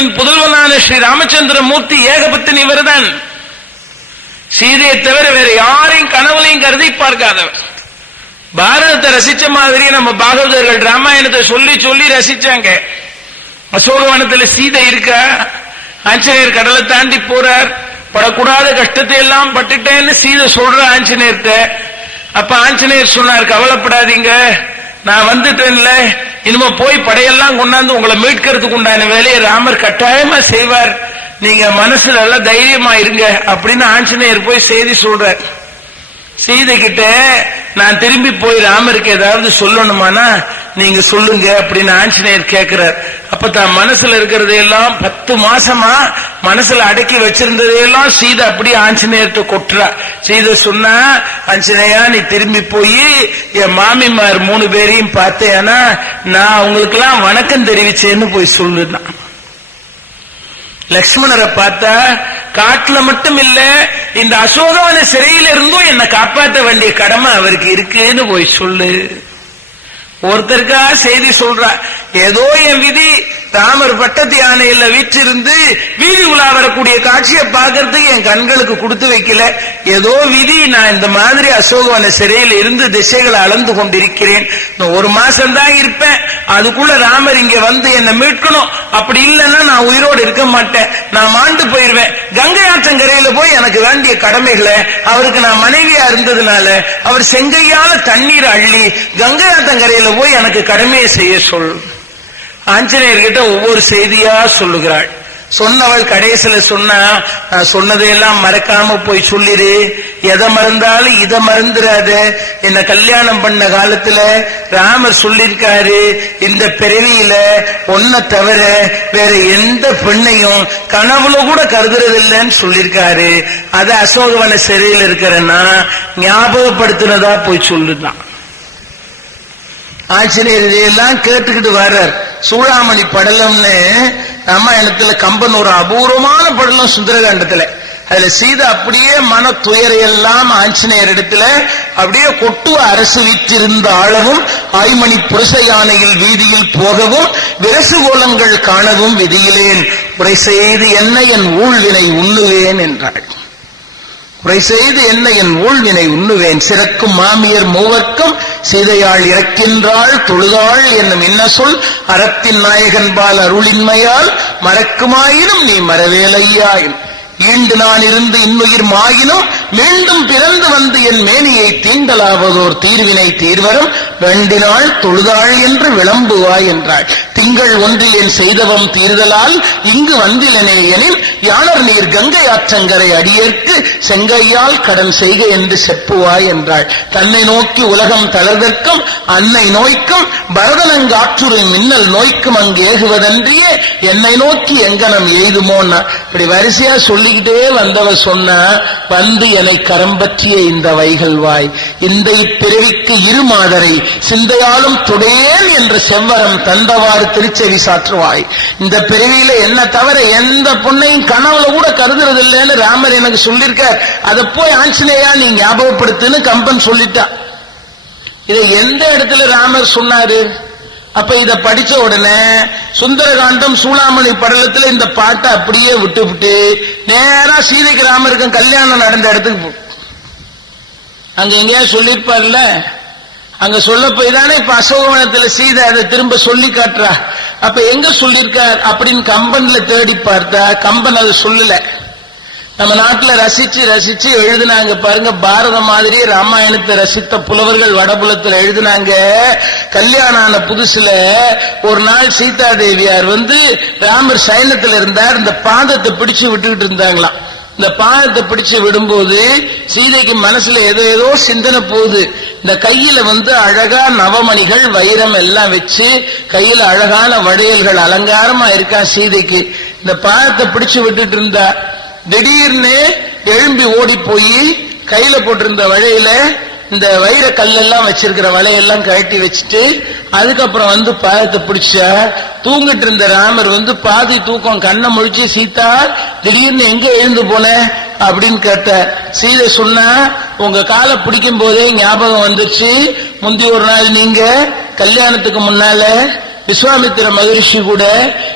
தசரதனின் புதல்வனான ஸ்ரீ ராமச்சந்திர மூர்த்தி ஏகபத்தின் இவர்தான் சீதையை தவிர வேற யாரையும் கனவுலையும் கருதி பார்க்காதவர். பாரதத்தை ரசிச்ச மாதிரி நம்ம பாகவதர்கள் ராமாயணத்தை சொல்லி சொல்லி ரசிச்சாங்க. அசோகவனத்துல சீதை இருக்கா? ஆஞ்சநேயர் கடலை தாண்டி போறார். படக்கூடாத கஷ்டத்தை எல்லாம் பட்டுட்டேன்னு சீதை சொல்ற ஆஞ்சநேயர்கிட்ட. அப்ப ஆஞ்சநேயர் சொன்னார் கவலைப்படாதீங்க. நான் வந்துட்டேன்ல. இனிமே போய் படையெல்லாம் கொண்டாந்து உங்களை மீட்கிறதுக்கு உண்டான வேலையை ராமர் கட்டாயமா செய்வார். நீங்க மனசுல நல்லா தைரியமா இருங்க அப்படின்னு ஆஞ்சநேயர் போய் செய்தி சொல்றார். சீதை நான் திரும்பி போய் ராமருக்கு ஏதாவது சொல்லணுமானா நீங்க சொல்லுங்க அப்படின்னு ஆஞ்சநேயர் கேட்கிறார் அப்ப தான் மனசுல இருக்கிறதையெல்லாம் பத்து மாசமா மனசுல அடக்கி வச்சிருந்ததையெல்லாம் சீதை அப்படி ஆஞ்சநேயர்கிட்ட கொட்டுறா. சீதை சொன்னா ஆஞ்சநேயா நீ திரும்பி போய் என் மாமிமார் மூணு பேரையும் பார்த்தேன்னா நான் அவங்களுக்கு எல்லாம் வணக்கம் தெரிவிச்சேன்னு போய் சொல்லுதான் லக்ஷ்மணரை பார்த்தா காட்டுல மட்டும் இல்ல இந்த அசோகவன சிறையில இருந்தும் என்னை காப்பாற்ற வேண்டிய கடமை அவருக்கு இருக்குன்னு போய் சொல்லு. ஒருத்தருக்கா செய்தி சொல்றா. ஏதோ என் விதி ராமர் பட்டத்து யானையில வீற்றிருந்து வீதி உலா வரக்கூடிய காட்சியை பார்க்கறதுக்கு என் கண்களுக்கு கொடுத்து வைக்கல. ஏதோ விதி நான் இந்த மாதிரி அசோகவன சிறையில் இருந்து திசைகளை அளந்து கொண்டிருக்கிறேன். ஒரு மாசம் தான் இருப்பேன். அதுக்குள்ள ராமர் இங்க வந்து என்னை மீட்கணும். அப்படி இல்லைன்னா நான் உயிரோடு இருக்க மாட்டேன். நான் மாண்டு போயிருவேன். கங்கை ஆற்றங்கரையில போய் எனக்கு வேண்டிய கடமைகளை அவருக்கு நான் மனைவியா இருந்ததுனால அவர் செங்கையால தண்ணீர் அள்ளி கங்கை ஆற்றங்கரையில போய் எனக்கு கடமையை செய்ய சொல். ஆஞ்சநேயர்கிட்ட ஒவ்வொரு செய்தியா சொல்லுகிறாள். சொன்னவள் கடைசியில சொன்னா நான் சொன்னதையெல்லாம் மறக்காம போய் சொல்லிரு. எதை மறந்தாலும் இதை மறந்துடாத என்ன கல்யாணம் பண்ண காலத்துல ராமர் சொல்லிருக்காரு இந்த பிறவியில ஒன்ன தவிர வேற எந்த பெண்ணையும் கனவுல கூட கருதுறது இல்லைன்னு சொல்லிருக்காரு அத அசோகவன சிறையில் இருக்கிறன்னா ஞாபகப்படுத்தினதா போய் சொல்லுதான். ஆஞ்சநேயர் இதையெல்லாம் கேட்டுக்கிட்டு வர்றார். சூழாமணி படலம்னு ராமாயணத்துல கம்பன் ஒரு அபூர்வமான படலம் சுந்தரகாண்டத்துல. அதுல சீதா அப்படியே மன துயரையெல்லாம் ஆஞ்சநேயர் இடத்துல அப்படியே கொட்டுவ அரசு வீற்றிருந்த ஆளவும் ஆய்மணி புரச யானையில் வீதியில் போகவும் விரசு கோலங்கள் காணவும் விதியிலேன். உரை செய்து என்ன என் ஊழ்வினை உண்ணுவேன் என்றாள். குறை செய்து என்ன என் ஊழ்வினை உண்ணுவேன். சிறக்கும் மாமியர் மூவர்க்கும் சீதையாள் இறக்கின்றாள். தொழுதாள் என்னும் இன்ன சொல் அறத்தின் நாயகன்பால் அருளின்மையால் மறக்குமாயினும் நீ மறவேலையாயும் ஈண்டு நான் இருந்து இன்னுயிர் மாயினும் மீண்டும் பிறந்து வந்து என் மேனியை தீண்டலாவதோர் தீர்வினை தீர்வரும் வேண்டினாள் தொழுதாள் என்று விளம்புவாய் என்றாள். திங்கள் ஒன்றில் என் செய்தவம் தீர்தலால் இங்கு வந்திலனே எனில் யானர் நீர் கங்கை ஆற்றங்கரை அடியேற்கு செங்கையால் கடன் செய்க என்று செப்புவாய் என்றாள். தன்னை நோக்கி உலகம் தளர்தற்கும் அன்னை நோய்க்கும் பரதனங்காற்றுரு மின்னல் நோய்க்கும் அங்கு ஏகுவதன்றியே என்னை நோக்கி எங்கனம் எய்துமோன்னா இப்படி வரிசையா சொல்லிக்கிட்டே வந்தவ சொன்ன வந்து என்னை கரம்பற்றிய இந்த வைகள் வாய் இந்த இப்பிறவிக்கு இரு மாதரை சிந்தையாலும் துடையேன் என்ற செவ்வரம் தந்தவாறு திருச்செவி சாற்றுவாய். இந்த பிறவியில என்ன தவிர எந்த பொண்ணையும் கனவுல கூட கருதுறது இல்லைன்னு ராமர் எனக்கு சொல்லியிருக்கார் அதை போய் ஆஞ்சநேயா நீ ஞாபகப்படுத்துன்னு கம்பன் சொல்லிட்டான் இதை எந்த இடத்துல ராமர் சொன்னாரு? அப்ப இத படிச்ச உடனே சுந்தரகாண்டம் சூளாமணி படலத்துல இந்த பாட்டை அப்படியே விட்டு விட்டு நேரா சீதைக்கு ராமருக்கும் கல்யாணம் நடந்த இடத்துக்கு போ அங்க எங்கேயா சொல்லிருப்பார்ல அங்க சொல்ல போய் தானே இப்ப அசோகவனத்துல சீதை அதை திரும்ப சொல்லி காட்டுறா. அப்ப எங்க சொல்லியிருக்கார்? அப்படின்னு கம்பன்ல தேடி பார்த்தா கம்பன் அதை சொல்லல. நம்ம நாட்டில் ரசிச்சு ரசிச்சு எழுதுனாங்க பாருங்க. பாரத மாதிரி ராமாயணத்தை ரசித்த புலவர்கள் வடபுலத்துல எழுதுனாங்க. கல்யாணம் ஆன புதுசுல ஒரு நாள் சீதா தேவியார் வந்து ராமர் சைனத்தில் இருந்தார். இந்த பாதத்தை பிடிச்சு விட்டுக்கிட்டு இருந்தாங்களாம். இந்த பாதத்தை பிடிச்சு விடும்போது சீதைக்கு மனசுல ஏதோ ஏதோ சிந்தனை போகுது. இந்த கையில வந்து அழகா நவமணிகள் வைரம் எல்லாம் வச்சு கையில அழகான வடையல்கள் அலங்காரமா இருக்கா சீதைக்கு. இந்த பாதத்தை பிடிச்சு விட்டுட்டு இருந்தா திடீர்னு எழும்பி ஓடி போய் கையில போட்டிருந்த வழையில இந்த வைர கல்லெல்லாம் வச்சிருக்கிற வலையெல்லாம் கழட்டி வச்சுட்டு அதுக்கப்புறம் வந்து பாதத்தை பிடிச்சா தூங்கிட்டு இருந்த ராமர் வந்து பாதி தூக்கம் கண்ணை முழிச்சு சீதா திடீர்னு எங்க எழுந்து போன? அப்படின்னு கேட்டார். சீதை சொன்னா உங்க காலை பிடிக்கும் போதே ஞாபகம் வந்துச்சு முந்தி ஒரு நாள் நீங்க கல்யாணத்துக்கு முன்னால விஸ்வாமித்திர மகரிஷி கூட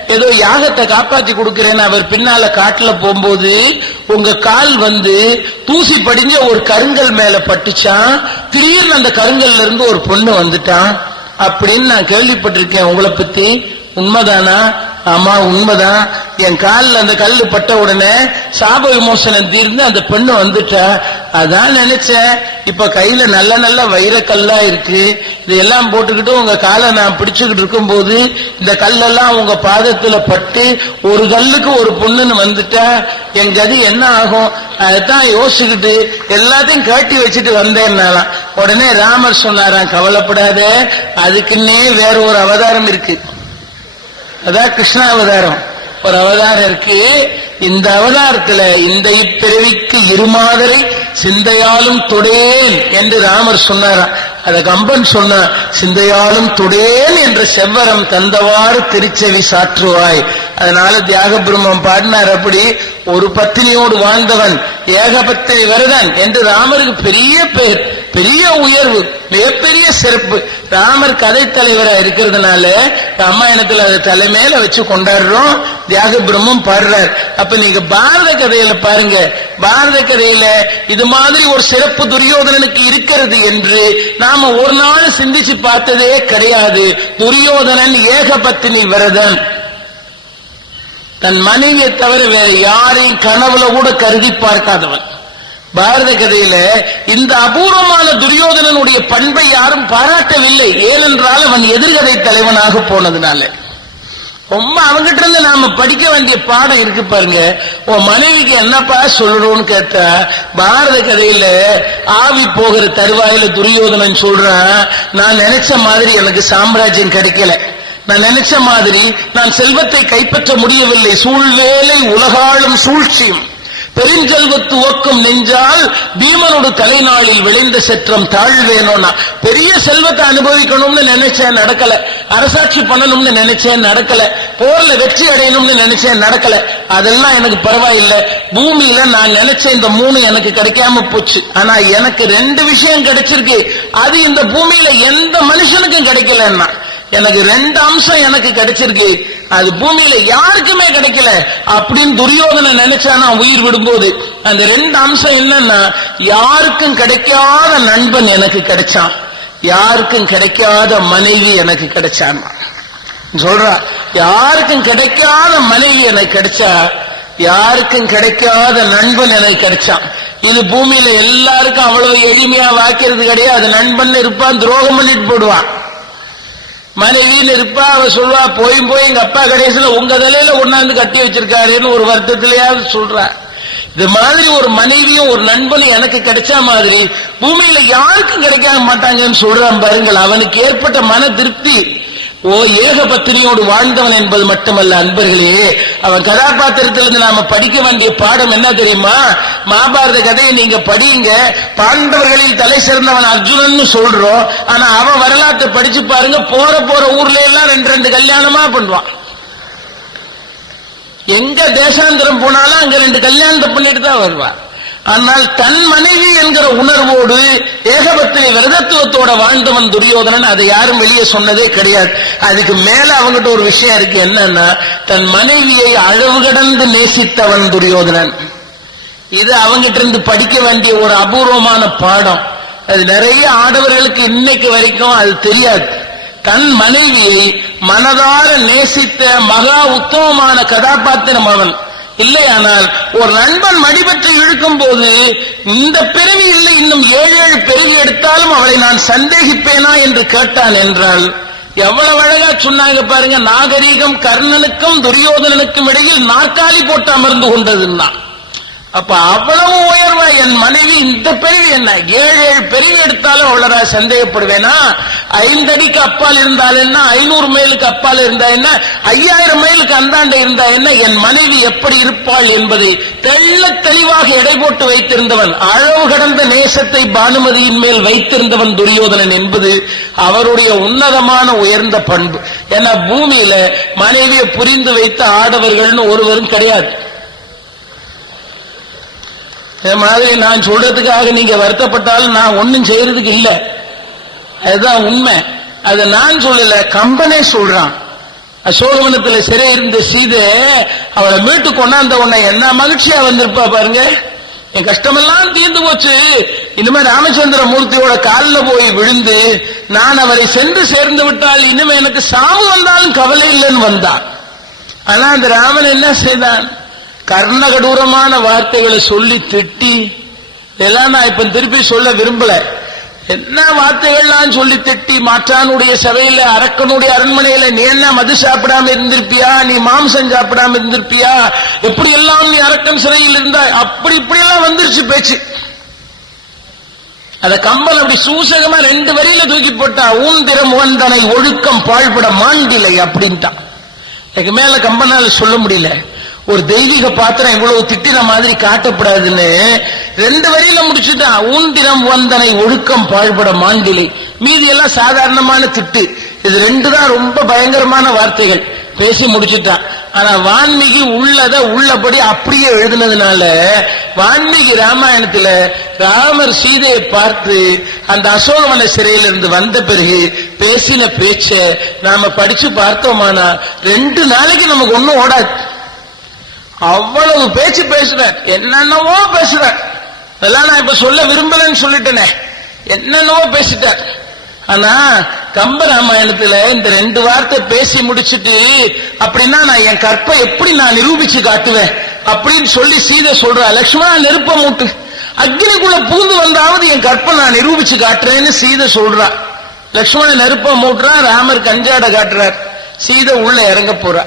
ஏதோ யாகத்தை காப்பாத்தி கொடுக்கிறேன்னு அவர் பின்னால காட்டுல போகும்போது உங்க கால் வந்து தூசி படிஞ்ச ஒரு கருங்கல் மேல பட்டுச்சான். திடீர்னு அந்த கருங்கல்ல இருந்து ஒரு பொண்ணு வந்துட்டான். அப்படின்னு நான் கேள்விப்பட்டிருக்கேன். உங்களை பத்தி உண்மைதானா? ஆமா உண்மைதான். என் காலில் அந்த கல் பட்ட உடனே சாப விமோசனம் தீர்ந்து அந்த பெண்ணு வந்துட்டா. அதான் நினைச்சேன். இப்ப கையில நல்ல நல்ல வைரக்கல்லா இருக்கு. இதெல்லாம் போட்டுக்கிட்டு உங்க காலை நான் பிடிச்சுக்கிட்டு இருக்கும்போது இந்த கல்லெல்லாம் உங்க பாதத்துல பட்டு ஒரு கல்லுக்கு ஒரு பொண்ணுன்னு வந்துட்டா. என் கதி என்ன ஆகும்? அதைத்தான் யோசிச்சுக்கிட்டு எல்லாத்தையும் கட்டி வச்சுட்டு வந்தேன்னாலாம் உடனே ராமர் சொன்னாராம் கவலைப்படாத. அதுக்குன்னே வேற ஒரு அவதாரம் இருக்கு. அதான் கிருஷ்ண அவதாரம் ஒரு அவதாரம் இருக்கு. இந்த அவதாரத்துல இந்த இப்பிறவிக்கு இருமாதரை சிந்தையாலும் தொடேன் என்று ராமர் சொன்னாராம். அத கம்பன் சொன்ன சிந்தையாலும் தொடேன் என்ற செவ்வரம் தந்தவாறு திருச்செவி சாற்றுவாய். அதனால தியாக பிரம்மம் பாடினார் அப்படி ஒரு பத்தினியோடு வாழ்ந்தவன் ஏகபத்தினி வரதன் என்று ராமருக்கு பெரிய பேர் பெரிய உயர்வு மிகப்பெரிய சிறப்பு. ராமர் கதை தலைவரா இருக்கிறதுனால ராமாயணத்துல அதை தலைமையில வச்சு கொண்டாடுறோம். தியாக பிரம்மம் பாடுறார். அப்ப நீங்க பாரத கதையில பாருங்க. பாரத கதையில இது மாதிரி ஒரு சிறப்பு துரியோதனனுக்கு இருக்கிறது என்று நாம ஒரு நாள் சிந்திச்சு பார்த்ததே கிடையாது. துரியோதனன் ஏகபத்தினி விரதன். தன் மனைவியை தவிர வேற யாரையும் கனவுல கூட கருதி பார்க்காதவன். பாரத கதையில இந்த அபூர்வமான துரியோதனனுடைய பண்பை யாரும் பாராட்டவில்லை. ஏனென்றால் அவன் எதிர்கதை தலைவனாக போனதுனால. ரொம்ப அவங்கிட்ட இருந்து நாம படிக்க வேண்டிய பாடம் இருக்கு பாருங்க. உன் மனைவிக்கு என்னப்பா சொல்லணும்னு கேட்டா பாரத கதையில ஆவி போகிற தருவாயில துரியோதனன் சொல்றான் நான் நினைச்ச மாதிரி எனக்கு சாம்ராஜ்யம் கிடைக்கல. நான் நினைச்ச மாதிரி நான் செல்வத்தை கைப்பற்ற முடியவில்லை. சூழ்வேலை உலகாளும் சூழ்ச்சியும். பெருஞ்செல்வத்து ஓக்கும் நெஞ்சால் பீமனோடு தலைநாளில் விளைந்த செற்றம் தாழ்வேணும்னா பெரிய செல்வத்தை அனுபவிக்கணும்னு நினைச்சேன் நடக்கல. அரசாட்சி பண்ணணும்னு நினைச்சேன் நடக்கல. போர்ல வெற்றி அடையணும்னு நினைச்சேன் நடக்கல. அதெல்லாம் எனக்கு பரவாயில்லை. பூமியில நான் நினைச்ச இந்த மூணு எனக்கு கிடைக்காம போச்சு. ஆனா எனக்கு ரெண்டு விஷயம் கிடைச்சிருக்கு. அது இந்த பூமியில எந்த மனுஷனுக்கும் கிடைக்கலன்னா. எனக்கு ரெண்டு அம்சம் எனக்கு கிடைச்சிருக்கு. அது பூமியில யாருக்குமே கிடைக்கல. அப்படின்னு துரியோதனை நினைச்சானா உயிர் விடும்போது. அந்த ரெண்டு அம்சம் என்னன்னா யாருக்கும் கிடைக்காத நண்பன் எனக்கு கிடைச்சான். யாருக்கும் கிடைக்காத மனைவி எனக்கு கிடைச்சான். சொல்றா யாருக்கும் கிடைக்காத மனைவி எனக்கு கிடைச்சா யாருக்கும் கிடைக்காத நண்பன் எனக்கு கிடைச்சான். இது பூமியில எல்லாருக்கும் அவ்வளவு எளிமையா வாக்கிறது கிடையாது. நண்பன் இருப்பான் துரோகம் பண்ணிட்டு போடுவான். மனைவியில் இருப்பா அவ சொல்வா போய் போய் எங்க அப்பா கடைசியில உங்க தலையில ஒன்னாந்து கட்டி வச்சிருக்காருன்னு ஒரு வருத்தத்திலேயாவது சொல்றா. இது மாதிரி ஒரு மனைவியும் ஒரு நண்பனும் எனக்கு கிடைச்ச மாதிரி பூமியில யாருக்கும் கிடைக்க மாட்டாங்கன்னு சொல்றான் பாருங்கள். அவனுக்கு ஏற்பட்ட மன திருப்தி ஓ ஏக பத்தினியோடு வாழ்ந்தவன் என்பது மட்டுமல்ல அன்பர்களே. அவன் கதாபாத்திரத்திலிருந்து நாம படிக்க வேண்டிய பாடம் என்ன தெரியுமா? மகாபாரத கதையை நீங்க படியுங்க. பாண்டவர்களில் தலை சிறந்தவன் அர்ஜுனன் சொல்றோம். ஆனா அவன் வரலாற்றை படிச்சு பாருங்க. போற போற ஊர்ல எல்லாம் ரெண்டு ரெண்டு கல்யாணமா பண்ணுவான். எங்க தேசாந்திரம் போனாலும் அங்க ரெண்டு கல்யாணத்தை பண்ணிட்டு தான் வருவான். ஆனால் தன் மனைவி என்கிற உணர்வோடு ஏகபத்தினி விரதத்துவத்தோட வாழ்ந்தவன் துரியோதனன் அதை யாரும் வெளியே சொன்னதே கிடையாது. அதுக்கு மேல அவங்ககிட்ட ஒரு விஷயம் இருக்கு என்னன்னா தன் மனைவியை அளவு கடந்து நேசித்தவன் துரியோதனன். இது அவங்கிட்ட இருந்து படிக்க வேண்டிய ஒரு அபூர்வமான பாடம். அது நிறைய ஆடவர்களுக்கு இன்னைக்கு வரைக்கும் அது தெரியாது. தன் மனைவியை மனதார நேசித்த மகா உத்தமமான கதாபாத்திரம் அவன். இல்லையானால் ஒரு நண்பன் மடிபற்றி இழுக்கும் போது இந்த பிறவி இல்லை இன்னும் ஏழு ஏழு பிறவி எடுத்தாலும் அவளை நான் சந்தேகிப்பேனா என்று கேட்டான் என்றால் எவ்வளவு அழகா சொன்னாங்க பாருங்க நாகரீகம் கர்ணனுக்கும் துரியோதனனுக்கும் இடையில் நாற்காலி போட்டு அமர்ந்து கொண்டதுன்னா. அப்ப அவ்வளவு உயர்வா என் மனைவி இந்த பிரிவு என்ன ஏழு ஏழு பிரிவு எடுத்தாலும் அவ்வளவு சந்தேகப்படுவேனா? ஐந்தடிக்கு அப்பால் இருந்தால் என்ன? ஐநூறு மைலுக்கு அப்பால் இருந்தா என்ன? ஐயாயிரம் மைலுக்கு அந்தாண்டை இருந்தா என்ன? என் மனைவி எப்படி இருப்பாள் என்பதை தெள்ள தெளிவாக எடை போட்டு வைத்திருந்தவன் அளவு கடந்த நேசத்தை பானுமதியின் மேல் வைத்திருந்தவன் துரியோதனன் என்பது அவருடைய உன்னதமான உயர்ந்த பண்பு. ஏன்னா பூமியில மனைவியை புரிந்து வைத்த ஆடவர்கள்னு ஒருவரும் கிடையாது. இது மாதிரி நான் சொல்றதுக்காக நீங்க வருத்தப்பட்டாலும் நான் ஒன்றும் செய்யறதுக்கு இல்லை. அதுதான் உண்மை. அதை நான் சொல்லல கம்பனே சொல்றான். அசோகவனத்துல சிறை இருந்த சீதை அவளை மீட்டு கொண்டாந்த உன்னை என்ன மகிழ்ச்சியா வந்திருப்பா பாருங்க. என் கஷ்டமெல்லாம் தீர்ந்து போச்சு. இனிமே ராமச்சந்திர மூர்த்தியோட காலில் போய் விழுந்து நான் அவரை சென்று சேர்ந்து விட்டால் இனிமே எனக்கு சாவு வந்தாலும் கவலை இல்லைன்னு வந்தான். ஆனா அந்த ராமன் என்ன செய்தான்? கர்ணகடூரமான வார்த்தைகளை சொல்லி திட்டி இதெல்லாம் நான் இப்ப திருப்பி சொல்ல விரும்பல. என்ன வார்த்தைகள்லாம் சொல்லி திட்டி மாற்றானுடைய சபையில அரக்கனுடைய அரண்மனையில நீ என்ன மது சாப்பிடாம இருந்திருப்பியா? நீ மாம்சம் சாப்பிடாம இருந்திருப்பியா? எப்படி எல்லாம் நீ அரக்கன் சிறையில் இருந்தா அப்படி இப்படி எல்லாம் வந்துருச்சு பேச்சு. அத கம்பல் அப்படி சூசகமா ரெண்டு வரியில தூக்கி போட்டா ஊந்திரம் முகந்தனை ஒழுக்கம் பாழ்பட மாண்டிலை அப்படின்ட்டான். எனக்கு மேல கம்பனால சொல்ல முடியல. ஒரு தெய்வீக பாத்திரம் இவ்வளவு திட்டின மாதிரி காட்டப்படாதுன்னு ரெண்டு வரியில முடிச்சுட்டான். ஊந்திரம் வந்தனை ஒழுக்கம் பாழ்பட மாண்டிலை. மீதி எல்லாம் சாதாரணமான திட்டு. இது ரெண்டு தான் ரொம்ப பயங்கரமான வார்த்தைகள். பேசி முடிச்சுட்டான். ஆனா வான்மீகி உள்ளத உள்ளபடி அப்படியே எழுதுனதுனால வான்மீகி ராமாயணத்துல ராமர் சீதையை பார்த்து அந்த அசோகவன சிறையில இருந்து வந்த பிறகு பேசின பேச்ச நாம படிச்சு பார்த்தோமானா ரெண்டு நாளைக்கு நமக்கு ஒன்னும் ஓடாது. அவ்வளவு பேச்சு பேசுறார் என்னென்னவோ பேசுறார் அதெல்லாம் நான் இப்ப சொல்ல விரும்பலன்னு சொல்லிட்டேனே. என்னென்னவோ பேசிட்டார் ஆனா கம்பராமாயணத்துல இந்த ரெண்டு வார்த்தை பேசி முடிச்சிட்டு அப்படின்னா நான் என் கற்பை எப்படி நான் நிரூபிச்சு காட்டுவேன்? அப்படின்னு சொல்லி சீதை சொல்ற லட்சுமணா நெருப்ப மூட்டு. அக்னிக்குள்ள பூந்து வந்தாவது என் கற்பை நான் நிரூபிச்சு காட்டுறேன்னு சீதை சொல்றா. லட்சுமணன் நெருப்ப மூட்டுறா ராமர் கஞ்சாட காட்டுறார். சீதை உள்ள இறங்க போறா.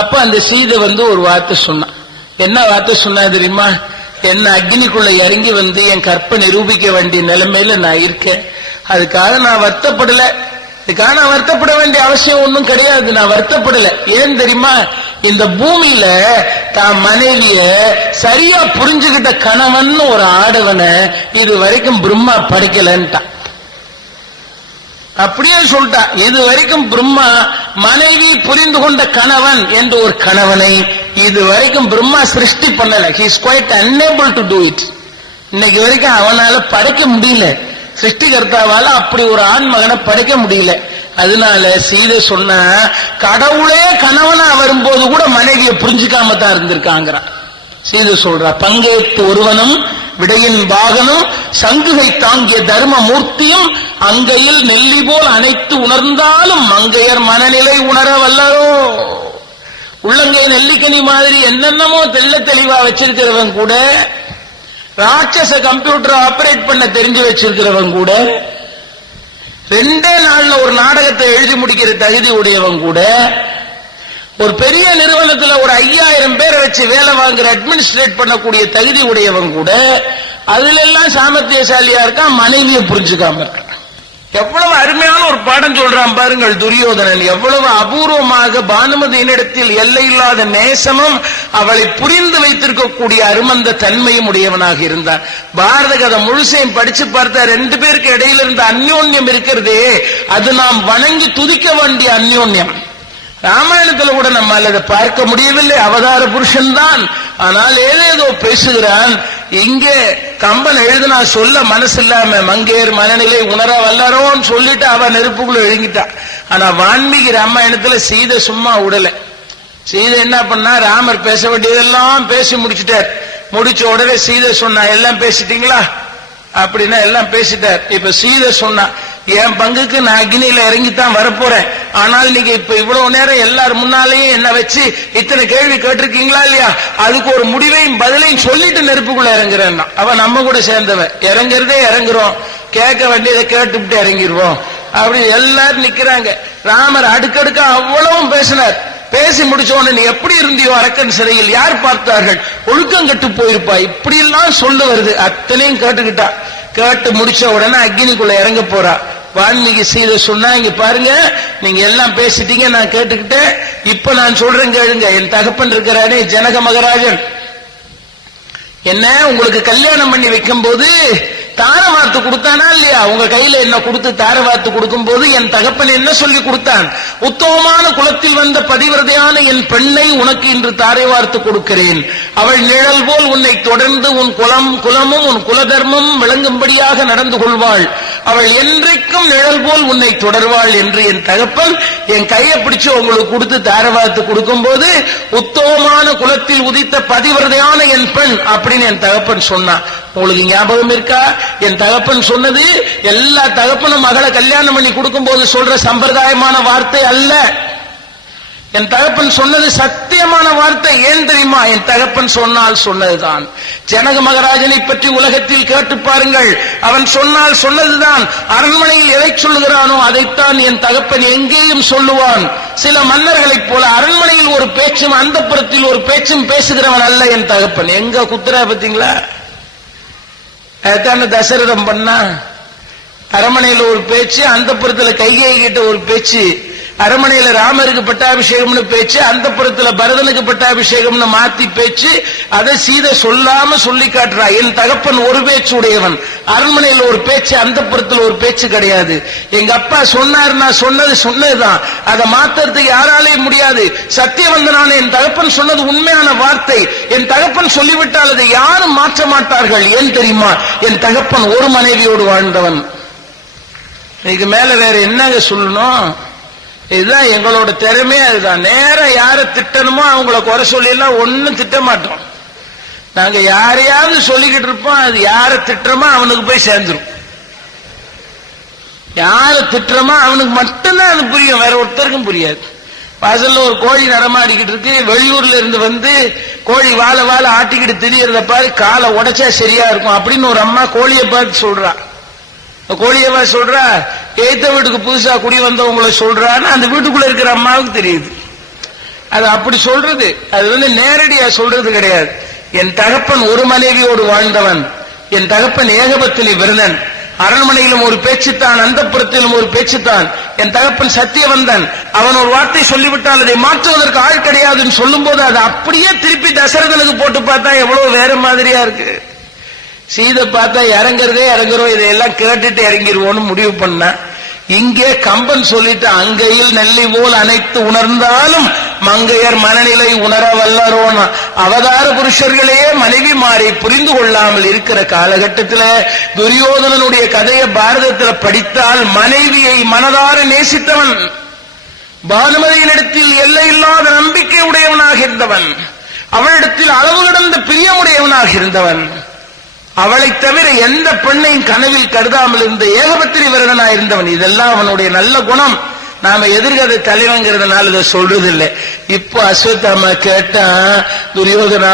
அப்ப அந்த சீதை வந்து ஒரு வார்த்தை சொன்னான். என்ன வார்த்தை சொன்னா தெரியுமா? என்ன அக்னிக்குள்ள இறங்கி வந்து என் கற்பை நிரூபிக்க வேண்டிய நிலைமையில நான் இருக்கேன். அதுக்காக நான் வருத்தப்படல. இதுக்காக நான் வருத்தப்பட வேண்டிய அவசியம் ஒன்றும் கிடையாது. நான் வருத்தப்படல. ஏன் தெரியுமா? இந்த பூமியில தான் மனைவிய சரியா புரிஞ்சுகிட்ட கணவன் ஒரு ஆடவனை இது வரைக்கும் பிரம்மா படைக்கலன்ட்டான். அப்படியே சொல்லிட்டான். இது வரைக்கும் பிரம்மா மனைவி புரிந்து கொண்ட கணவன் என்ற ஒரு கணவனை இது வரைக்கும் பிரம்மா சிருஷ்டி பண்ணல. He's quite unable to do it இன்னைக்கு வரைக்கும் அவனால படைக்க முடியல. சிருஷ்டிகர்த்தாவால அப்படி ஒரு ஆண் மகனை படைக்க முடியல. அதனால சீதை சொன்ன கடவுளே கணவனா வரும்போது கூட மனைவியை புரிஞ்சுக்காம தான் இருந்திருக்காங்கிறான். செய்து சொல்றா பங்கேற்று ஒருவனும் விடையின் பாகனும் சங்குகை தாங்கிய தர்ம மூர்த்தியும் அங்கையில் நெல்லி போல் அனைத்து உணர்ந்தாலும் மங்கையர் மனநிலை உணர வல்லரோ உள்ளங்கை நெல்லிக்கனி மாதிரி என்னென்னமோ தெள்ள தெளிவா வச்சிருக்கிறவன் கூட ராட்சச கம்ப்யூட்டர் ஆபரேட் பண்ண தெரிஞ்சு வச்சிருக்கிறவன் கூட ரெண்டே நாள்ல ஒரு நாடகத்தை எழுதி முடிக்கிற தகுதி உடையவன் கூட ஒரு பெரிய நிறுவனத்துல ஒரு ஐயாயிரம் பேரை வச்சு வேலை வாங்குற அட்மினிஸ்ட்ரேட் பண்ணக்கூடிய தகுதி உடையவன் கூட அதுல எல்லாம் சாமர்த்தியசாலியா இருக்கான் மனைவியை புரிஞ்சுக்காம இருக்கான். எவ்வளவு அருமையான ஒரு பாடம் சொல்றான் பாருங்கள் துரியோதனன். எவ்வளவு அபூர்வமாக பானுமதியினிடத்தில் எல்லையில்லாத நேசமும் அவளை புரிந்து வைத்திருக்கக்கூடிய அருமந்த தன்மையும் உடையவனாக இருந்தான். பாரத கதை முழுசையும் படிச்சு பார்த்தா ரெண்டு பேருக்கு இடையில இருந்த அந்யோன்யம் இருக்கிறதே. அது நாம் வணங்கி துதிக்க வேண்டிய அந்யோன்யம். ராமாயணத்துல கூட நம்மால் அதை பார்க்க முடியவில்லை. அவதார புருஷன் தான் ஆனால் ஏதேதோ பேசுகிறான். இங்கே கம்பன் எழுதுனா சொல்ல மனசு இல்லாம மங்கேர் மனநிலை உணர வல்லாரோன்னு சொல்லிட்டு அவன் நெருப்புக்குள்ள எழுங்கிட்டான் ஆனா வான்மீகி ராமாயணத்துல சீதை சும்மா உடல. சீதை என்ன பண்ணா ராமர் பேச வேண்டியதெல்லாம் பேசி முடிச்சிட்டார். முடிச்ச உடனே சீதை சொன்னா எல்லாம் பேசிட்டீங்களா? அப்படின்னா எல்லாம் பேசிட்டார். இப்ப சீதை சொன்னா என் பங்குக்கு நான் அக்னியில இறங்கித்தான் வரப்போறேன். ஆனால் நீங்க இப்ப இவ்வளவு நேரம் எல்லாரும் முன்னாலேயும் என்ன வச்சு இத்தனை கேள்வி கேட்டிருக்கீங்களா இல்லையா? அதுக்கு ஒரு முடிவையும் பதிலையும் சொல்லிட்டு நெருப்புக்குள்ள இறங்குறேன்னா. அவன் நம்ம கூட சேர்ந்தவன் இறங்குறதே இறங்குறோம். கேட்க வேண்டியதை கேட்டுவிட்டு இறங்கிடுவோம். அப்படி எல்லாரும் நிக்கிறாங்க. ராமர் அடுக்கடுக்க அவ்வளவும் பேசினார். பேசி முடிச்ச உடனே நீ எப்படி இருந்தியோ அரக்கன் சிறையில் யார் பார்த்தார்கள்? ஒழுக்கம் கட்டு போயிருப்பா. இப்படி எல்லாம் சொல்ல வருது. அத்தனையும் கேட்டுக்கிட்டா. கேட்டு முடிச்ச உடனே அக்னிக்குள்ள இறங்க போறா. வால்மீகி செய்த சொன்னா இங்க பாருங்க நீங்க எல்லாம் பேசிட்டீங்க நான் கேட்டுக்கிட்டேன். இப்ப நான் சொல்றேன் கேளுங்க. என் தகப்பன் இருக்கிறானே ஜனக மகராஜன். என்ன உங்களுக்கு கல்யாணம் பண்ணி வைக்கும் போது தாரை வார்த்து கொடுத்தானா இல்லையா? உங்க கையில என்ன கொடுத்து தாரை வார்த்து கொடுக்கும் போது என் தகப்பன் என்ன சொல்லி கொடுத்தான்? உத்தமமான குலத்தில் வந்த பதிவிரதையான என் பெண்ணை உனக்கு இன்று தாரை வார்த்து கொடுக்கிறேன். அவள் நிழல் போல் உன்னை தொடர்ந்து உன் குலம் குலமும் உன் குல தர்மமும் விளங்கும்படியாக நடந்து கொள்வாள். அவள் என்றைக்கும் நிழல் போல் உன்னை தொடர்வாள் என்று என் தகப்பன் என் கையை பிடிச்சு உங்களுக்கு கொடுத்து தாரவாத்து கொடுக்கும்போது உத்தமமான குலத்தில் உதித்த பதிவிரதையான என் பெண் அப்படின்னு என் தகப்பன் சொன்னான். உங்களுக்கு ஞாபகம் இருக்கா? என் தகப்பன் சொன்னது எல்லா தகப்பனும் மகளை கல்யாணம் பண்ணி கொடுக்கும் போது சொல்ற சம்பிரதாயமான வார்த்தை அல்ல. என் தகப்பன் சொன்னது சத்தியமான வார்த்தை ஏன் தெரியுமா? என் தகப்பன் சொன்னால் சொன்னதுதான். ஜனக மகராஜனை பற்றி உலகத்தில் கேட்டு பாருங்கள். அவன் சொன்னால் சொன்னதுதான். அரண்மனையில் எதை சொல்லுகிறானோ அதைத்தான் என் தகப்பன் எங்கேயும் சொல்லுவான். சில மன்னர்களைப் போல அரண்மனையில் ஒரு பேச்சும் அந்த ஒரு பேச்சும் பேசுகிறவன் அல்ல என் தகப்பன். எங்க குத்துரா பார்த்தீங்களா அதுதான் தசரதம் பண்ணா அரண்மனையில் ஒரு பேச்சு அந்த புறத்தில் கைகை கிட்ட ஒரு பேச்சு அரமனையில ராமருக்கு பட்டாபிஷேகம்னு பேச்சு அந்த புறத்துல பரதனுக்கு பட்டாபிஷேகம்னு மாத்தி பேச்சு அதை சீதை சொல்லாம சொல்லி காட்டுறா. என் தகப்பன் ஒரு பேச்சு உடையவன் அரண்மனையில ஒரு பேச்சு அந்த புறத்துல ஒரு பேச்சு கிடையாது. எங்க அப்பா சொன்னார் நான் சொன்னது சொன்னதுதான். அதை மாத்துறதுக்கு யாராலே முடியாது. சத்தியவந்தனான என் தகப்பன் சொன்னது உண்மையான வார்த்தை. என் தகப்பன் சொல்லிவிட்டால் அதை யாரும் மாற்ற மாட்டார்கள். ஏன் தெரியுமா? என் தகப்பன் ஒரு மனைவியோடு வாழ்ந்தவன். இதுக்கு மேல வேற என்னங்க சொல்லணும்? இதுதான் எங்களோட திறமையே அதுதான். நேரம் யாரை திட்டணுமோ அவங்கள குறை சொல்லிடலாம் எல்லாம் ஒன்னும் திட்ட மாட்டோம். நாங்க யாரையாவது சொல்லிக்கிட்டு இருப்போம் அது யாரை திட்டுறோமோ அவனுக்கு போய் சேர்ந்துரும். யார திட்டுறோமோ அவனுக்கு மட்டும்தான் அது புரியும் வேற ஒருத்தருக்கும் புரியாது. வாசல்ல ஒரு கோழி நடமாடிக்கிட்டு இருக்கு வெளியூர்ல இருந்து வந்து கோழி வாழ வாழ ஆட்டிக்கிட்டு திரியறத பாரு காலை உடைச்சா சரியா இருக்கும் அப்படின்னு ஒரு அம்மா கோழியை பார்த்து சொல்றான் கோழியவா சொல்றா ஏத்த வீட்டுக்கு புதுசா குடி வந்தவங்களை சொல்றான்னு அந்த வீட்டுக்குள்ள இருக்கிற அம்மாவுக்கு தெரியுது. அது அப்படி சொல்றது. அது வந்து நேரடியா சொல்றது கிடையாது. என் தகப்பன் ஒரு மனைவியோடு வாழ்ந்தவன் என் தகப்பன் ஏகபத்தினி விருந்தன். அரண்மனையிலும் ஒரு பேச்சுத்தான் அந்த புறத்திலும் ஒரு பேச்சுத்தான். என் தகப்பன் சத்தியவந்தன். அவன் ஒரு வார்த்தை சொல்லிவிட்டால் அதை மாற்றுவதற்கு ஆள் கிடையாதுன்னு சொல்லும் போது அது அப்படியே திருப்பி தசரதனுக்கு போட்டு பார்த்தா எவ்வளவு வேற மாதிரியா இருக்கு. சீதை பார்த்தா இறங்குறதே இறங்குறோம் இதையெல்லாம் கேட்டுட்டு இறங்கிடுவோம்னு முடிவு பண்ண இங்கே கம்பன் சொல்லிட்டு அங்கையில் நெல்லி போல் அனைத்து உணர்ந்தாலும் மங்கையர் மனநிலை உணர வல்லரோன. அவதார புருஷர்களே மனைவி மாறி புரிந்து கொள்ளாமல் இருக்கிற காலகட்டத்தில் துரியோதனனுடைய கதையை பாரதத்தில் படித்தால் மனைவியை மனதார நேசித்தவன். பானுமதியினிடத்தில் எல்லையில்லாத நம்பிக்கை உடையவனாக இருந்தவன். அவளிடத்தில் அளவு கடந்த பிரியமுடையவனாக இருந்தவன். அவளை தவிர எந்த பெண்ணையும் கனவில் கருதாமல் இருந்த ஏகபத்திரி வருடனா இருந்தவன். இதெல்லாம் அவனுடைய நல்ல குணம். நாம எதிர்கதை தலைவங்கிறதுனால இதை சொல்றது இல்லை இப்போ அஸ்வத்தாம கேட்டா துரியோதனா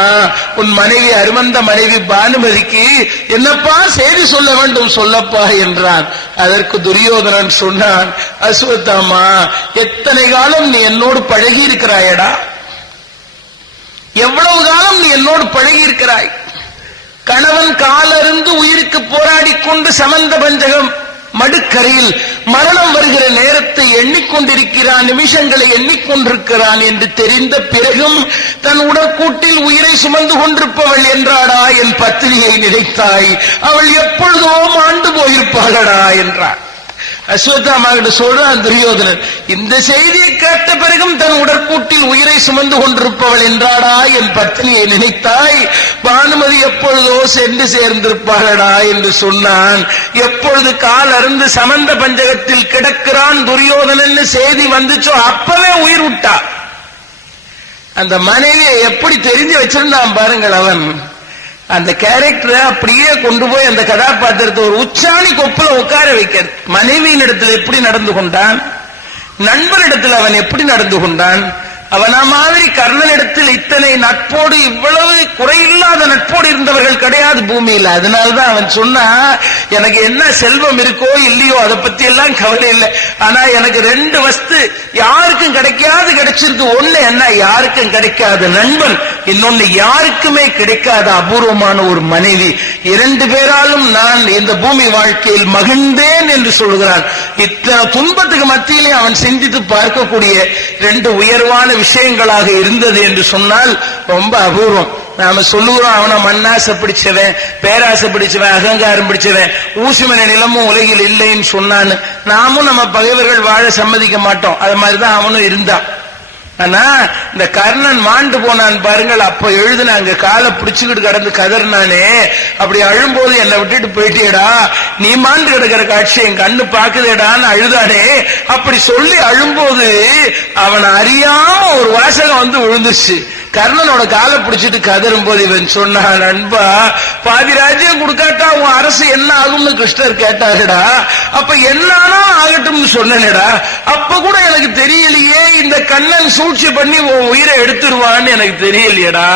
உன் மனைவி அருமந்த மனைவி பானுமதிக்கு என்னப்பா செய்தி சொல்ல வேண்டும் சொல்லப்பா என்றான். அதற்கு துரியோதனன் சொன்னான் அஸ்வத்தாமா எத்தனை காலம் நீ என்னோடு பழகி இருக்கிறாயடா எவ்வளவு காலம் நீ என்னோடு பழகி இருக்கிறாய் கணவன் காலருந்து உயிருக்கு போராடி கொண்டு சமந்த பஞ்சகம் மடுக்கரையில் மரணம் வருகிற நேரத்தை எண்ணிக்கொண்டிருக்கிறான் நிமிஷங்களை எண்ணிக்கொண்டிருக்கிறான் என்று தெரிந்த பிறகும் தன் உடற்கூட்டில் உயிரை சுமந்து கொண்டிருப்பவள் என்றாடா என் பத்திரியை நினைத்தாய். அவள் எப்பொழுதோ ஆண்டு போயிருப்பாளடா என்றாள் அஸ்வத்தாமா கிட்ட சொல்றான் துரியோதனன் இந்த செய்தியை கேட்ட பிறகும் தன் உடற்கூட்டில் உயிரை சுமந்து கொண்டிருப்பவள் என்றாடா என் பத்தினியை நினைத்தாய்? பானுமதி எப்பொழுதோ சென்று சேர்ந்திருப்பாளடா? என்று சொன்னான். எப்பொழுது கால் அருந்து சமந்த பஞ்சகத்தில் கிடக்கிறான் துரியோதனன் செய்தி வந்துச்சோ அப்பவே உயிர் விட்டா. அந்த மனைவியை எப்படி தெரிஞ்சு வச்சிருந்தான் பாருங்கள் அவன். அந்த கேரக்டரை அப்படியே கொண்டு போய் அந்த கதாபாத்திரத்தை ஒரு உச்சாணி கொப்புல உட்கார வைக்க மனைவியின் இடத்துல எப்படி நடந்து கொண்டான்? நண்பரிடத்தில் அவன் எப்படி நடந்து கொண்டான்? அவன மாதிரி கர்ணனிடத்தில் இத்தனை நட்போடு இவ்வளவு குறையில்லாத நட்போடு இருந்தவர்கள் கிடையாது பூமியில. அதனால்தான் அவன் சொன்னா எனக்கு என்ன செல்வம் இருக்கோ இல்லையோ அதை பத்தி எல்லாம் கவலை இல்லை. ஆனா எனக்கு ரெண்டு வஸ்து யாருக்கும் கிடைக்காது கிடைச்சிருக்கு. ஒண்ணு என்ன? யாருக்கும் கிடைக்காத நண்பன். இன்னொன்னு யாருக்குமே கிடைக்காத அபூர்வமான ஒரு மனைவி. இரண்டு பேராலும் நான் இந்த பூமி வாழ்க்கையில் மகிழ்ந்தேன் என்று சொல்கிறான். இத்தனை துன்பத்துக்கு மத்தியிலே அவன் சிந்தித்து பார்க்கக்கூடிய ரெண்டு உயர்வான விஷயங்களாக இருந்தது என்று சொன்னால் ரொம்ப அபூர்வம். நாம சொல்லுகிறோம் அவனை மண்ணாசை பிடிச்சவன் பேராசை பிடிச்சவன் அகங்காரம் பிடிச்சவன் ஊசிமன நிலமும் உலகில் இல்லைன்னு சொன்னான்னு நாமும் நம்ம பகைவர்கள் வாழ சம்மதிக்க மாட்டோம். அது மாதிரிதான் அவனும் இருந்தான். ஆனா இந்த கர்ணன் மாண்டு போனான் பாருங்கள் அப்ப எழுதுனாங்க காலை பிடிச்சுக்கிட்டு கடந்து கதறினானே. அப்படி அழும்போது என்னை விட்டுட்டு போயிட்டேடா நீ மாண்டு கிடக்கிற காட்சி என் கண்ணு பாக்குதேடான்னு அழுதானே. அப்படி சொல்லி அழும்போது அவன் அறியாம ஒரு வாசகம் வந்து விழுந்துச்சு கர்ணனோட காலை பிடிச்சிட்டு கதறும் போது இவன் சொன்னான் நண்பா பாதி ராஜ்யம் கொடுக்காட்டா உன் அரசு என்ன ஆகும்னு கிருஷ்ணர் கேட்டாருடா. அப்ப என்னானா ஆகட்டும்னு சொன்னேடா அப்ப கூட எனக்கு தெரியலையே இந்த கண்ணன் சூழ்ச்சி பண்ணி உன் உயிரை எடுத்துருவான்னு எனக்கு தெரியலையேடா.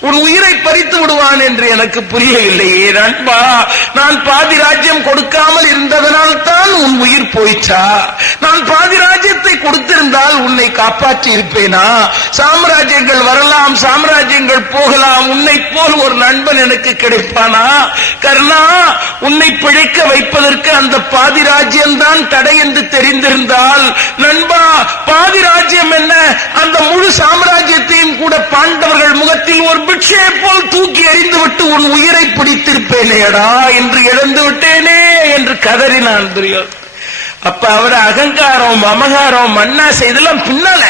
உன் உயிரை பறித்து விடுவான் என்று எனக்கு புரியவில்லையே நண்பா. நான் பாதி ராஜ்யம் கொடுக்காமல் இருந்ததனால் தான் உன் உயிர் போயிச்சா நான் பாதி ராஜ்யத்தை கொடுத்திருந்தால் உன்னை காப்பாற்றி இருப்பேனா சாம்ராஜ்யங்கள் வரலாம் சாம்ராஜ்யங்கள் போகலாம். உன்னை போல் ஒரு நண்பன் எனக்கு கிடைப்பானா? கர்ணா உன்னை பிழைக்க வைப்பதற்கு அந்த பாதி ராஜ்யம்தான் தடை என்று தெரிந்திருந்தால் நண்பா பாதி ராஜ்யம் என்ன? அந்த முழு சாம்ராஜ்யத்தையும் கூட பாண்டவர்கள் முகத்தில் ஒரு பிக்ஷையை போல் தூக்கி எறிந்துவிட்டு உன் உயிரை பிடித்திருப்பேனேடா என்று இழந்து விட்டேனே என்று கதறினான் துரியோதனன். அப்ப அவர் அகங்காரம் மமகாரம் மண்ணாசை இதெல்லாம் பின்னால.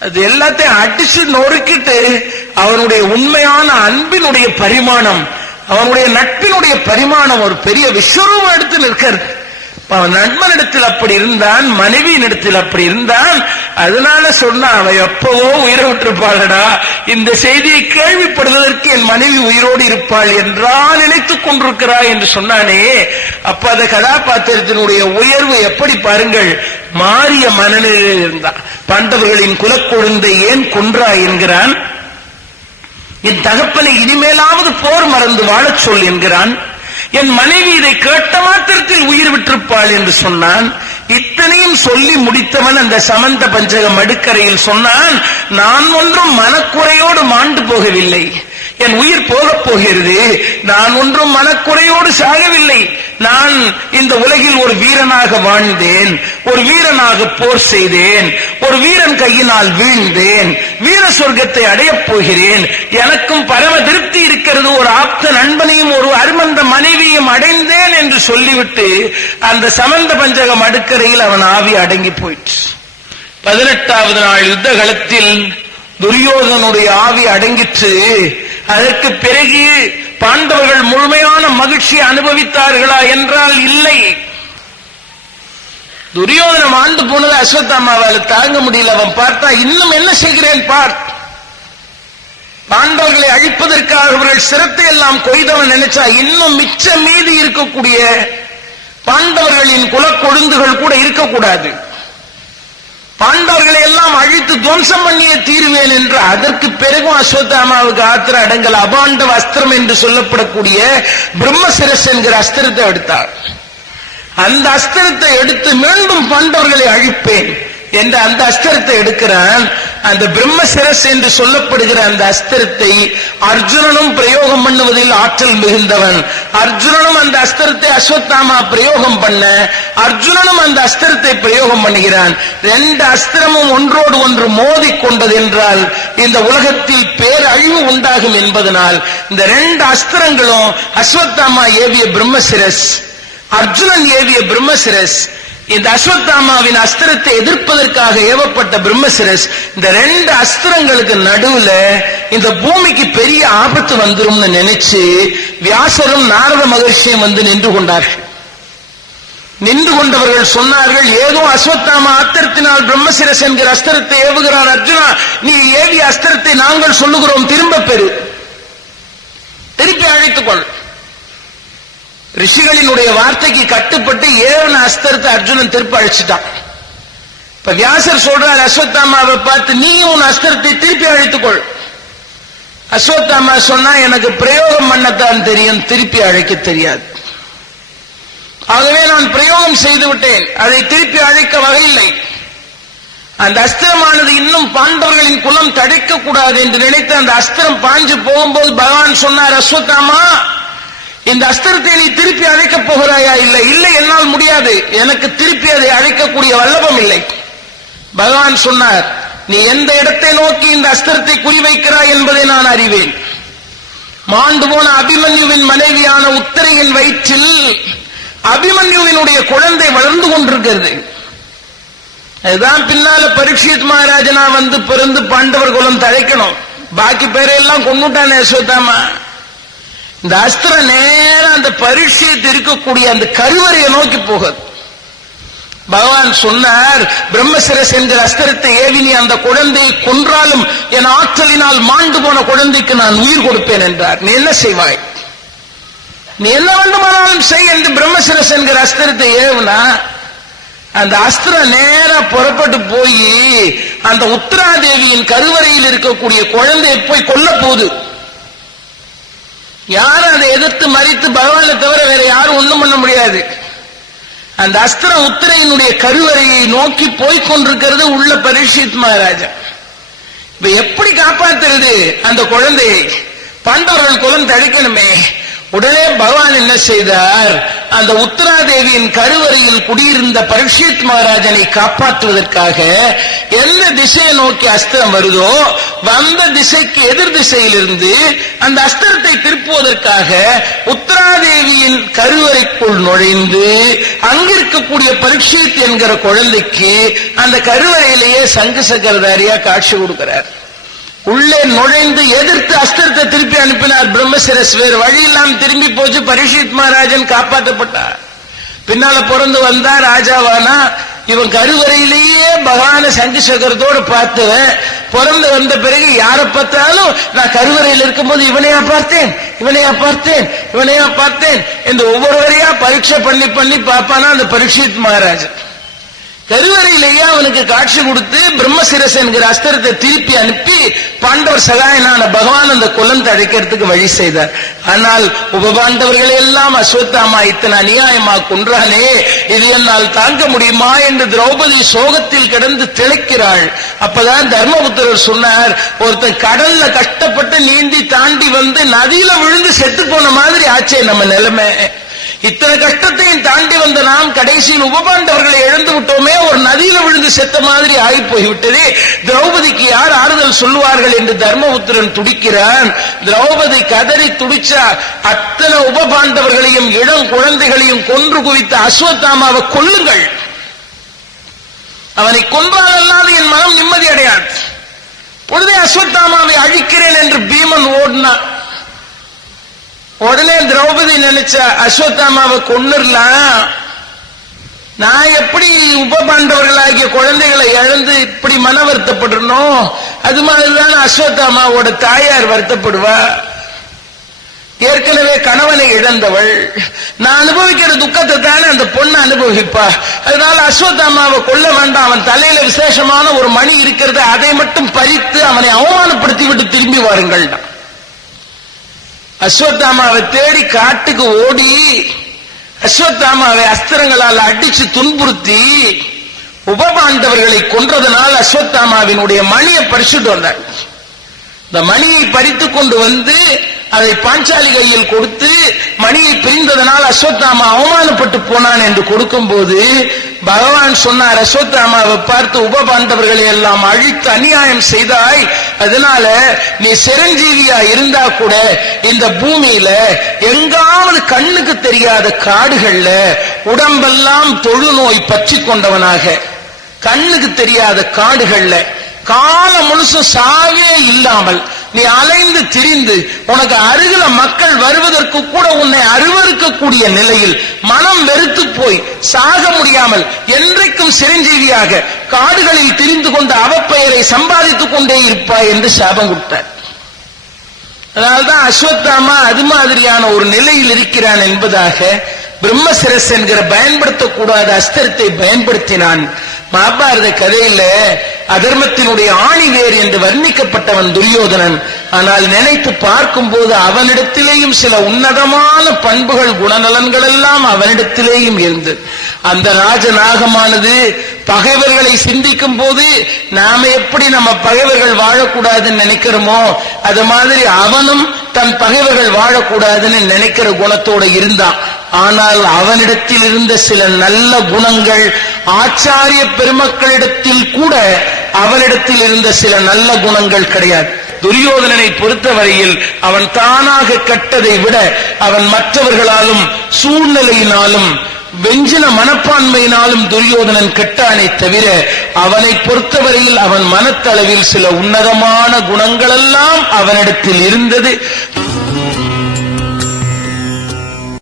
அது எல்லாத்தையும் அடிச்சு நொறுக்கிட்டு அவனுடைய உண்மையான அன்பினுடைய பரிமாணம் அவனுடைய நட்பினுடைய பரிமாணம் ஒரு பெரிய விஸ்வரூபம் எடுத்து நிற்கிறது. அவன் நண்பனிடத்தில் அப்படி இருந்தான் மனைவியினிடத்தில் அப்படி இருந்தான். அதனால சொன்னான் அவன் எப்பவோ உயிரை விட்டிருப்பாளடா. இந்த செய்தியை கேள்விப்படுவதற்கு என் மனைவி உயிரோடு இருப்பாள் என்றால் நினைத்துக் கொண்டிருக்கிறாய் என்று சொன்னானே. அப்ப அந்த கதாபாத்திரத்தினுடைய உயர்வு எப்படி பாருங்கள். மாறிய மனநிலையில் இருந்தான் பாண்டவர்களின் குலக்கொழுந்தை ஏன் கொன்றாய் என்கிறான். என் தகப்பனை இனிமேலாவது போர் மறந்து வாழச் சொல் என்கிறான். என் மனைவி இதை கேட்ட மாத்திரத்தில் உயிர் விட்டிருப்பாள் என்று சொன்னான். இத்தனையும் சொல்லி முடித்தவன் அந்த சமந்த பஞ்சக மடுக்கரையில் சொன்னான் நான் ஒன்றும் மனக்குறையோடு மாண்டு போகவில்லை. என் உயிர் போகப் போகிறது. நான் ஒன்றும் மனக்குறையோடு சாகவில்லை. நான் இந்த உலகில் ஒரு வீரனாக வாழ்ந்தேன். ஒரு வீரனாக போர் செய்தேன். ஒரு வீரன் கையினால் வீழ்ந்தேன். வீர சொர்க்கத்தை அடையப் போகிறேன். எனக்கும் பரம திருப்தி இருக்கிறது. ஒரு ஆப்த நண்பனையும் ஒரு அருமந்த மனைவியும் அடைந்தேன் என்று சொல்லிவிட்டு அந்த சமந்த பஞ்சகம் அடுக்கரையில் அவன் ஆவி அடங்கி போயிற்று. பதினெட்டாவது நாள் யுத்த களத்தில் துரியோதனுடைய ஆவி அடங்கிற்று. அதற்கு பிறகு பாண்டவர்கள் முழுமையான மகிழ்ச்சி அனுபவித்தார்களா என்றால் இல்லை. துரியோதனம் ஆண்டு போனது அஸ்வத்தாமாவால் தாங்க முடியல. அவன் பார்த்தா இன்னும் என்ன செய்கிறேன் பார்? பாண்டவர்களை அழிப்பதற்காக அவர்கள் சிரத்தை எல்லாம் கொய்தவன் நினைச்சா இன்னும் மிச்ச மீதி இருக்கக்கூடிய பாண்டவர்களின் குலக்கொழுந்துகள் கூட இருக்கக்கூடாது. பாண்டவர்களை எல்லாம் அழித்து துவம்சம் பண்ணிய தீர்வேன் என்று அதற்கு பிறகும் அஸ்வத்தாமாவுக்கு ஆத்திர அடங்கல் அபாண்டவ அஸ்திரம் என்று சொல்லப்படக்கூடிய பிரம்மசிரஸ் என்கிற அஸ்திரத்தை எடுத்தார். அந்த அஸ்திரத்தை எடுத்து மீண்டும் பாண்டவர்களை அழிப்பேன். என்ற அந்த அஸ்திரத்தை எடுக்கிறான். அந்த பிரம்மசிரஸ் என்று சொல்லப்படுகிற அந்த அஸ்திரத்தை அர்ஜுனனும் பிரயோகம் பண்ணுவதில் ஆற்றல் மிகுந்தவன். அர்ஜுனனும் அந்த அஸ்திரத்தை அஸ்வத்தாமா பிரயோகம் பண்ண அர்ஜுனனும் அந்த அஸ்திரத்தை பிரயோகம் பண்ணுகிறான். ரெண்டு அஸ்திரமும் ஒன்றோடு ஒன்று மோதி கொண்டது என்றால் இந்த உலகத்தில் பேரழிவு உண்டாகும் என்பதனால் இந்த ரெண்டு அஸ்திரங்களும் அஸ்வத்தாமா ஏவிய பிரம்மசிரஸ் அர்ஜுனன் ஏவிய பிரம்மசிரஸ் இந்த அஸ்வத்தாமாவின் அஸ்திரத்தை எதிர்ப்பதற்காக ஏவப்பட்ட பிரம்மசிரஸ் இந்த ரெண்டு அஸ்திரங்களுக்கு நடுவுல இந்த பூமிக்கு பெரிய ஆபத்து வந்துரும்னு நினைச்சு வியாசரும் நாரத மகர்ஷியும் வந்து நின்று கொண்டார்கள். நின்று கொண்டவர்கள் சொன்னார்கள் ஏதோ அஸ்வத்தாம அஸ்திரத்தினால் பிரம்மசிரஸ் என்கிற அஸ்திரத்தை ஏவுகிறான் அர்ஜுனா நீ ஏவிய அஸ்திரத்தை நாங்கள் சொல்லுகிறோம் திரும்ப பெறு. திருப்பி அழைத்துக் கொள். ரிஷிகளினுடைய வார்த்தைக்கு கட்டுப்பட்டு ஏவன அஸ்திரத்தை அர்ஜுனன் திருப்பி அழைச்சிட்டான். இப்ப வியாசர் சொல்றார் அஸ்வத்தாமாவை பார்த்து நீயும் உன் அஸ்திரத்தை திருப்பி அழைத்துக்கொள். அஸ்வத்தாமா சொன்னா எனக்கு பிரயோகம் பண்ணத்தான் தெரியும் திருப்பி அழைக்க தெரியாது. ஆகவே நான் பிரயோகம் செய்து விட்டேன் அதை திருப்பி அழைக்க வகையில்லை. அந்த அஸ்திரமானது இன்னும் பாண்டவர்களின் குலம் தடைக்க கூடாது என்று நினைத்து அந்த அஸ்திரம் பாஞ்சு போகும்போது பகவான் சொன்னார் அஸ்வத்தாமா இந்த அஸ்திரத்தை நீ திருப்பி அழைக்கப் போகிறாயா? இல்லை. இல்லை என்னால் முடியாது. எனக்கு திருப்பி அதை அழைக்கக்கூடிய வல்லபம் இல்லை. பகவான் சொன்னார் நீ எந்த இடத்தை நோக்கி இந்த அஸ்திரத்தை குறிவைக்கிறாய் என்பதை நான் அறிவேன். மாண்டு போன அபிமன்யுவின் மனைவியான உத்தரையின் வயிற்றில் அபிமன்யுவினுடைய குழந்தை வளர்ந்து கொண்டிருக்கிறது. அதுதான் பின்னால பரீட்சித் மகாராஜனா வந்து பிறந்து பாண்டவர் குலம் தழைக்கணும். பாக்கி பேரையெல்லாம் கொண்டுட்டானே அஸ்வத்தாமா? இந்த அஸ்திரம் நேரம் அந்த பரீட்சியத்து இருக்கக்கூடிய அந்த கருவறையை நோக்கி போகுது. பகவான் சொன்னார் பிரம்மசிரஸ் என்கிற அஸ்திரத்தை ஏவினி அந்த குழந்தையை கொன்றாலும் என் ஆற்றலினால் மாண்டு போன குழந்தைக்கு நான் உயிர் கொடுப்பேன் என்றார். நீ என்ன செய்வாய்? நீ என்ன வேண்டுமானாலும் செய் என்று பிரம்மசிரஸ் என்கிற அஸ்திரத்தை ஏவுனா அந்த அஸ்திரம் நேரம் புறப்பட்டு போய் அந்த உத்தராதேவியின் கருவறையில் இருக்கக்கூடிய குழந்தையை போய் கொல்ல போகுது. யாரும் அதை எதிர்த்து மறித்து பகவானை தவிர வேற யாரும் ஒண்ணும் பண்ண முடியாது. அந்த அஸ்திரம் உத்திரையினுடைய கருவறையை நோக்கி போய்கொண்டிருக்கிறது உள்ள பரீட்சித் மகாராஜா. இப்ப எப்படி காப்பாத்துறது அந்த குழந்தையை? பாண்டவர்கள் குலம் தடுக்கணுமே உடனே பகவான் என்ன செய்தார்? அந்த உத்தராதேவியின் கருவறையில் குடியிருந்த பரீட்சித் மகாராஜனை காப்பாற்றுவதற்காக எந்த திசையை நோக்கி அஸ்திரம் வருதோ வந்த திசைக்கு எதிர் திசையிலிருந்து அந்த அஸ்திரத்தை திருப்புவதற்காக உத்தராதேவியின் கருவறைக்குள் நுழைந்து அங்கிருக்கக்கூடிய பரீட்சித் என்கிற குழந்தைக்கு அந்த கருவறையிலேயே சங்கு சக்கரதாரியா காட்சி கொடுக்கிறார். உள்ளே நுழைந்து எதிர்த்து அஸ்திரத்தை திருப்பி அனுப்பினார் பிரம்மசிரஸ். வேறு வழியெல்லாம் திரும்பி போச்சு பரிஷித் மகாராஜன் காப்பாற்றப்பட்டார். பின்னால பிறந்து வந்தா ராஜாவானா? இவன் கருவறையிலேயே பகவான சங்கு பார்த்துவேன். பிறந்து வந்த பிறகு யாரை பார்த்தாலும் நான் கருவறையில் இருக்கும்போது இவனையா பார்த்தேன் இவனையா பார்த்தேன் இவனையா பார்த்தேன் இந்த ஒவ்வொருவரையா பரீட்சை பண்ணி பண்ணி பார்ப்பானா அந்த பரீட்சித் மகாராஜன். கருவறையிலேயே அவனுக்கு காட்சி கொடுத்து பிரம்மசிரஸ் என்கிற அஸ்திரத்தை திருப்பி அனுப்பி பாண்டவர் சகாயனான பகவான் அந்த குலம் தழைக்கிறதுக்கு வழி செய்தார். ஆனால் உபபாண்டவர்களை எல்லாம் அஸ்வத்தாமா இத்தனை அநியாயமா கொன்றானே இது என்னால் தாங்க முடியுமா என்று திரௌபதி சோகத்தில் கிடந்து திளைக்கிறாள். அப்பதான் தர்மபுத்திரர் சொன்னார் ஒருத்தன் கடல்ல கஷ்டப்பட்டு நீந்தி தாண்டி வந்து நதியில விழுந்து செத்து போன மாதிரி ஆச்சே நம்ம நிலைமை. இத்தனை கஷ்டத்தையும் தாண்டி வந்த நாம் கடைசியில் உபபாண்டவர்களை இழந்து விட்டோமே ஒரு நதியில விழுந்து செத்த மாதிரி ஆகி போய்விட்டது திரௌபதிக்கு யார் ஆறுதல் சொல்லுவார்கள் என்று தர்மபுத்திரன் துடிக்கிறான். திரௌபதி கதறி துடிச்சா அத்தனை உபபாண்டவர்களையும் இளம் குழந்தைகளையும் கொன்று குவித்த அஸ்வத்தாமாவை கொல்லுங்கள். அவனை கொன்றால் அல்லாது என் மனம் நிம்மதி அடையாது. பொழுதே அஸ்வத்தாமாவை அழிக்கிறேன் என்று பீமன் ஓடினான். உடனே திரௌபதி நினைச்ச அஸ்வத்தாமாவை கொன்னுடலாம். நான் எப்படி உப பாண்டவர்களாகிய குழந்தைகளை இழந்து இப்படி மன வருத்தப்படணும்? அது மாதிரிதான் அஸ்வத்தாமாவோட தாயார் வருத்தப்படுவா. ஏற்கனவே கணவனை இழந்தவள். நான் அனுபவிக்கிற துக்கத்தை தானே அந்த பொண்ணு அனுபவிப்பா. அதனால அஸ்வத்தாமாவை கொல்ல வேண்டாம். அவன் தலையில விசேஷமான ஒரு மணி இருக்கிறது. அதை மட்டும் பறித்து அவனை அவமானப்படுத்தி விட்டு திரும்பி வாருங்கள். அஸ்வத்தாமாவை தேடி காட்டுக்கு ஓடி அஸ்வத்தாமாவை அஸ்திரங்களால் அடிச்சு துன்புறுத்தி உபபாண்டவர்களை கொன்றதனால் அஸ்வத்தாமாவினுடைய மணியை பறிச்சுட்டு வந்தார். இந்த மணியை பறித்து கொண்டு வந்து அதை பாஞ்சாலி கையில் கொடுத்து மணியை பிரிந்ததனால் அஸ்வத்தாமா அவமானப்பட்டு போனான் என்று கொடுக்கும் போது பகவான் சொன்னார் அஸ்வத்தாமாவை பார்த்து உபபாண்டவர்களை எல்லாம் அழித்து அநியாயம் செய்தாய். அதனால நீ சிரஞ்சீவியா இருந்தா கூட இந்த பூமியில எங்காவது கண்ணுக்கு தெரியாத காடுகள்ல உடம்பெல்லாம் தொழுநோய் பற்றி கொண்டவனாக. கண்ணுக்கு தெரியாத காடுகள்ல. காலம் முழுசும் சாவே இல்லாமல் நீ அலைந்து திரிந்து உனக்கு அருகில மக்கள் வருவதற்கு கூட உன்னை அருவருக்கக்கூடிய நிலையில் மனம் வெறுத்து போய் சாக முடியாமல் என்றைக்கும் சிரஞ்சீவியாக காடுகளில் திரிந்து கொண்ட அவப்பெயரை சம்பாதித்துக் கொண்டே இருப்பாய் என்று சாபம் கொடுத்தார். அதனால்தான் அஸ்வத்தாமா அது மாதிரியான ஒரு நிலையில் இருக்கிறான் என்பதாக பிரம்மசிரஸ் என்கிற பயன்படுத்தக்கூடாத அஸ்திரத்தை பயன்படுத்தினான். மகாபாரத கதையில அதர்மத்தினுடைய ஆணிவேர் என்று வர்ணிக்கப்பட்டவன் துரியோதனன். ஆனால் நினைத்து பார்க்கும் போது அவனிடத்திலேயும் சில உன்னதமான பண்புகள் குணநலன்கள் எல்லாம் அவனிடத்திலேயும் இருந்தது அந்த ராஜநாகமானது பகைவர்களை சிந்திக்கும் போது நாம எப்படி நம்ம பகைவர்கள் வாழக்கூடாதுன்னு நினைக்கிறோமோ அது மாதிரி அவனும் தன் பகைவர்கள் வாழக்கூடாதுன்னு நினைக்கிற குணத்தோட இருந்தான். ஆனால் அவனிடத்தில் இருந்த சில நல்ல குணங்கள் ஆச்சாரிய பெருமக்களிடத்தில் கூட அவனிடத்தில் இருந்த சில நல்ல குணங்கள் கிடையாது. துரியோதனனை பொறுத்தவரையில் அவன் தானாக கட்டதை விட அவன் மற்றவர்களாலும் சூழ்நிலையினாலும் வெஞ்சின மனப்பான்மையினாலும் துரியோதனன் கெட்டானே தவிர அவனை பொறுத்தவரையில் அவன் மனத்தளவில் சில உன்னதமான குணங்களெல்லாம் அவனிடத்தில் இருந்தது.